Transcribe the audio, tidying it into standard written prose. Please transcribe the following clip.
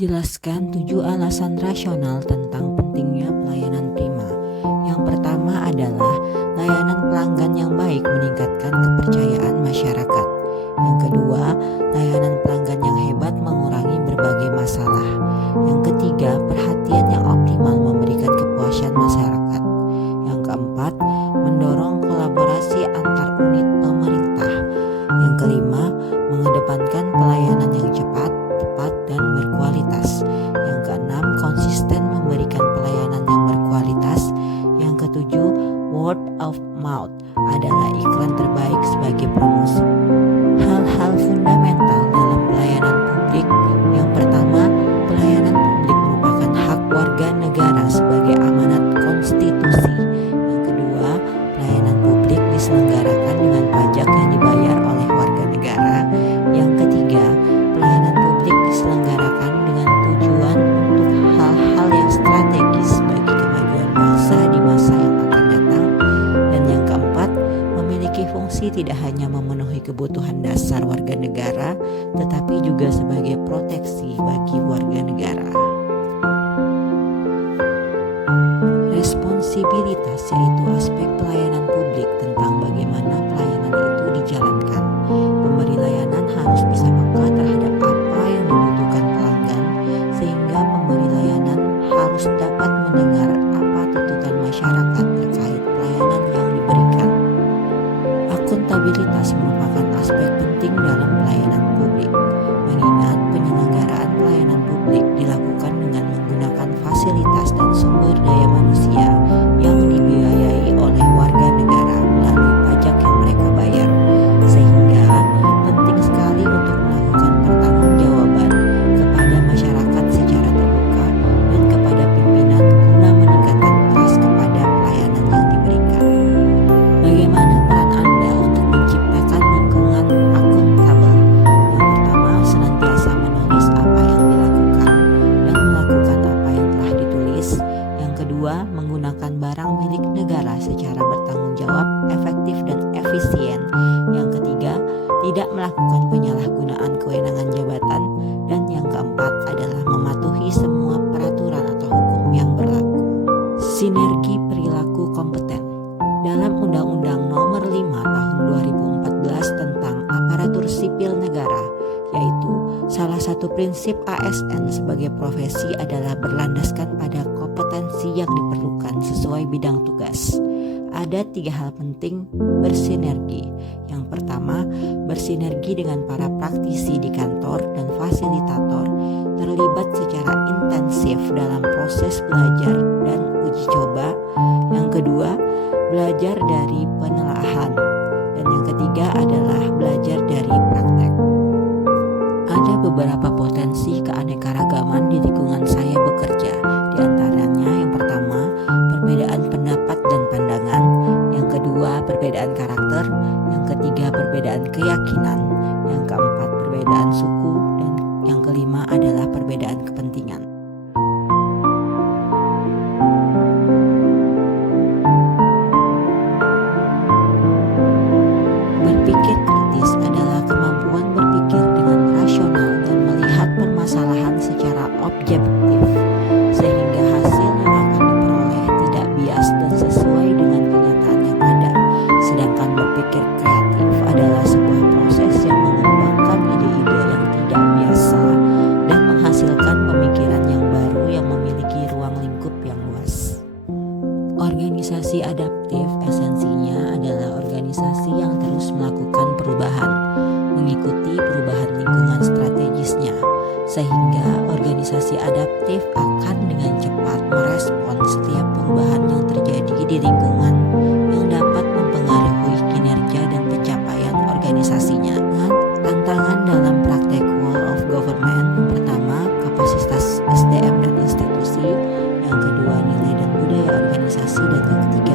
Jelaskan 7 alasan rasional tentang pentingnya pelayanan prima. Yang pertama adalah layanan pelanggan yang baik meningkatkan kepercayaan masyarakat. Yang kedua, layanan pelanggan yang hebat mengurangi berbagai masalah. Yang ketiga, perhatian yang optimal memberikan kepuasan masyarakat. Yang keempat, mendorong kolaborasi antar unit pemerintah. Yang kelima, mengedepankan pelayanan yang cepat, tepat, dan berkualitas. Yang keenam, konsisten memberikan pelayanan yang berkualitas. Yang ketujuh, word of mouth adalah iklan terbaik sebagai promosi. Hal-hal fundamental dalam pelayanan publik. Yang pertama, pelayanan publik merupakan hak warga negara sebagai amanat konstitusi. Yang kedua, pelayanan publik diselenggarakan dengan pajak yang dibayar oleh warga negara. Yang ketiga, pelayanan publik diselenggarakan dengan tujuan untuk hal-hal yang strategis bagi kemajuan bangsa di masa yang akan datang. Dan yang keempat, memiliki fungsi tidak hanya memenuhi kebutuhan dasar warga negara, tetapi juga sebagai proteksi bagi warga negara. Responsibilitas yaitu aspek pelayanan publik tentang bagaimana pelayanan itu dijalankan. Pemberi layanan harus bisa peka terhadap apa yang dibutuhkan pelanggan, sehingga pemberi layanan harus dapat mendengar apa tuntutan masyarakat terkait pelayanan yang diberikan. Akuntabilitas merupakan aspek penting dalam pelayanan publik, mengingat penyelenggaraan pelayanan publik dilakukan dengan menggunakan fasilitas dan sumber daya manusia yang dibiayai oleh warga negara melalui pajak yang mereka bayar, sehingga penting sekali untuk melakukan pertanggungjawaban kepada masyarakat secara terbuka dan kepada pimpinan guna meningkatkan trust kepada pelayanan yang diberikan. Bagaimana peran Anda untuk menciptakan lingkungan akuntabel? Yang pertama, senantiasa menulis apa yang dilakukan dan melakukan apa yang telah ditulis. Yang kedua, menggunakan barang milik negara secara bertanggung jawab, efektif, dan efisien. Yang ketiga, tidak melakukan penyalahgunaan kewenangan jabatan. Dan yang keempat adalah mematuhi semua peraturan atau hukum yang berlaku. Sinergi perilaku kompeten. Dalam Undang-Undang Nomor 5 Tahun 2014 tentang Aparatur Sipil Negara, yaitu salah satu prinsip ASN sebagai profesi adalah berlandaskan pada kompetensi yang diperlukan sesuai bidang tugas. Ada 3 hal penting bersinergi. Yang pertama, bersinergi dengan para praktisi di kantor dan fasilitator terlibat secara intensif dalam proses belajar dan uji coba. Yang kedua, belajar dari penelaahan. Dan yang ketiga adalah belajar dari praktek. Ada beberapa potensi keanekaragaman di lingkungan saya bekerja. Di antaranya yang pertama, perbedaan pendapat dan pandangan. Yang kedua, perbedaan karakter. Yang ketiga, perbedaan keyakinan. Yang keempat, perbedaan suku. Dan yang kelima adalah perbedaan kepentingan. Berpikir kritis adalah kemampuan berpikir dengan rasional dan melihat permasalahan secara objektif, sehingga hasil yang akan diperoleh tidak bias dan sesuai dengan kenyataan yang ada. Sedangkan berpikir kreatif adalah sebuah proses yang mengembangkan ide-ide yang tidak biasa dan menghasilkan pemikiran yang baru yang memiliki ruang lingkup yang luas. Organisasi adaptif esensinya adalah organisasi yang terus melakukan perubahan, mengikuti perubahan lingkungan strategisnya, sehingga organisasi adaptif akan dengan cepat merespon setiap perubahan yang terjadi di lingkungan yang dapat mempengaruhi kinerja dan pencapaian organisasinya. Tantangan dalam praktek Whole of Government: yang pertama, kapasitas SDM dan institusi. Yang kedua, nilai dan budaya organisasi. Dan yang ketiga,